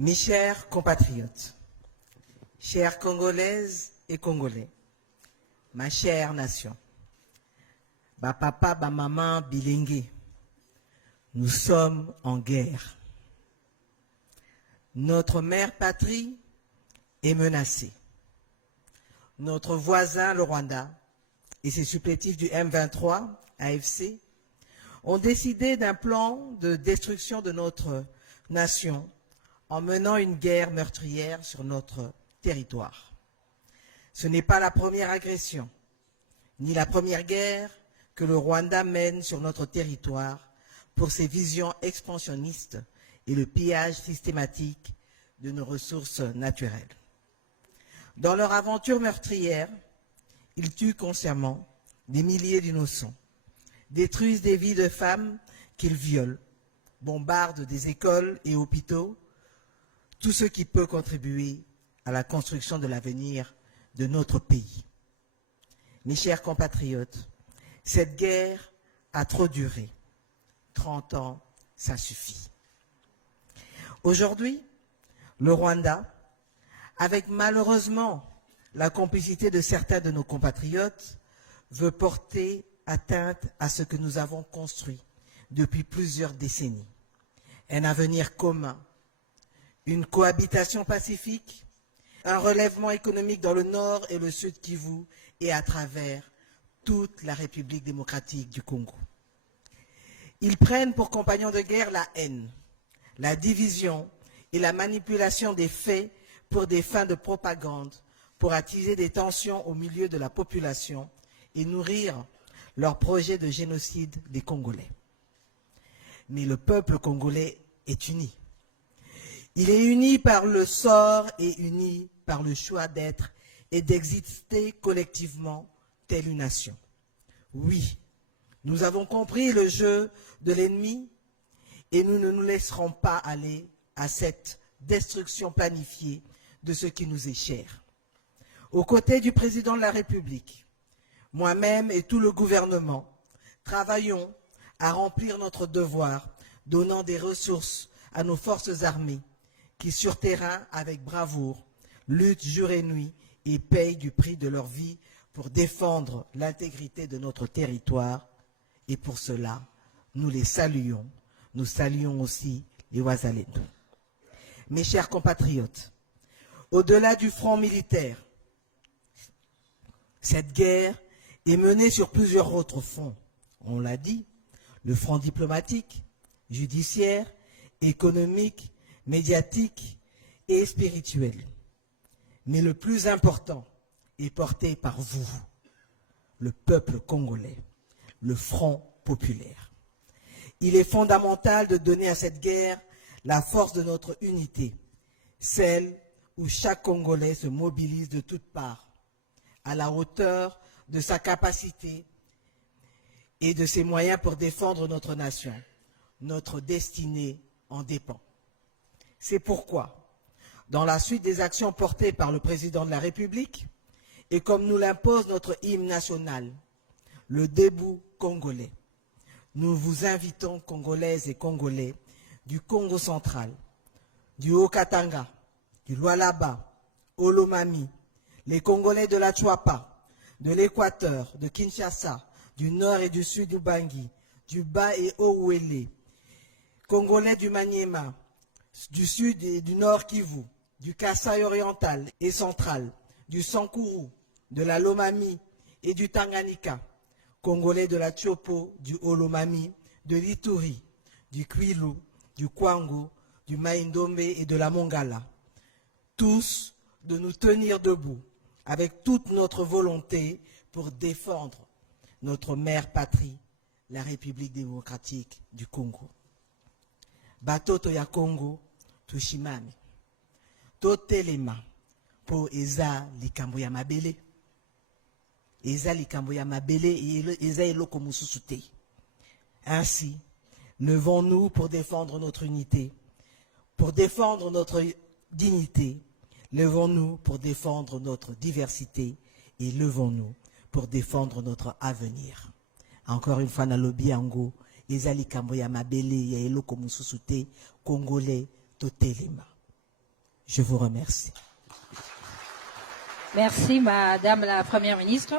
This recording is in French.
Mes chers compatriotes, chères Congolaises et Congolais, ma chère nation, ba papa, ba maman, bilingue, nous sommes en guerre. Notre mère patrie est menacée. Notre voisin, le Rwanda, et ses supplétifs du M23, AFC, ont décidé d'un plan de destruction de notre nation en menant une guerre meurtrière sur notre territoire. Ce n'est pas la première agression, ni la première guerre que le Rwanda mène sur notre territoire pour ses visions expansionnistes et le pillage systématique de nos ressources naturelles. Dans leur aventure meurtrière, ils tuent consciemment des milliers d'innocents, détruisent des vies de femmes qu'ils violent, bombardent des écoles et hôpitaux, tout ce qui peut contribuer à la construction de l'avenir de notre pays. Mes chers compatriotes, cette guerre a trop duré. 30 ans, ça suffit. Aujourd'hui, le Rwanda, avec malheureusement la complicité de certains de nos compatriotes, veut porter atteinte à ce que nous avons construit depuis plusieurs décennies. Un avenir commun, une cohabitation pacifique, un relèvement économique dans le nord et le sud Kivu et à travers toute la République démocratique du Congo. Ils prennent pour compagnons de guerre la haine, la division et la manipulation des faits pour des fins de propagande, pour attiser des tensions au milieu de la population et nourrir leur projet de génocide des Congolais. Mais le peuple congolais est uni. Il est uni par le sort et uni par le choix d'être et d'exister collectivement telle une nation. Oui, nous avons compris le jeu de l'ennemi et nous ne nous laisserons pas aller à cette destruction planifiée de ce qui nous est cher. Aux côtés du président de la République, moi-même et tout le gouvernement, travaillons à remplir notre devoir, donnant des ressources à nos forces armées qui, sur terrain, avec bravoure, luttent jour et nuit et payent du prix de leur vie pour défendre l'intégrité de notre territoire. Et pour cela, nous les saluons. Nous saluons aussi les Wazalendo. Mes chers compatriotes, au-delà du front militaire, cette guerre est menée sur plusieurs autres fronts. On l'a dit, le front diplomatique, judiciaire, économique, médiatique et spirituel. Mais le plus important est porté par vous, le peuple congolais, le Front populaire. Il est fondamental de donner à cette guerre la force de notre unité, celle où chaque Congolais se mobilise de toutes parts, à la hauteur de sa capacité et de ses moyens pour défendre notre nation. Notre destinée en dépend. C'est pourquoi, dans la suite des actions portées par le président de la République, et comme nous l'impose notre hymne national, le debout congolais, nous vous invitons, Congolaises et Congolais, du Congo central, du Haut-Katanga, du Lualaba, Olomami, les Congolais de la Tchouapa, de l'Équateur, de Kinshasa, du nord et du sud du Bangui, du Bas et Haut-Ouélé, Congolais du Maniema, du sud et du nord Kivu, du Kasaï oriental et central, du Sankuru, de la Lomami et du Tanganyika, Congolais de la Tchopo, du Olomami, de l'Ituri, du Kwilu, du Kwango, du Maïndombe et de la Mongala. Tous de nous tenir debout avec toute notre volonté pour défendre notre mère patrie, la République démocratique du Congo. Batoto ya Congo, tushimame. Totelema po eza likambo ya mabele. Eza likambo ya mabele et eza eloko mususu te. Ainsi, levons-nous pour défendre notre unité, pour défendre notre dignité. Levons-nous pour défendre notre diversité et levons-nous pour défendre notre avenir. Encore une fois, nalobi yango, eza likambo ya mabele ya eloko mususu te, Congolais totelema. Je vous remercie. Merci, Madame la Première ministre.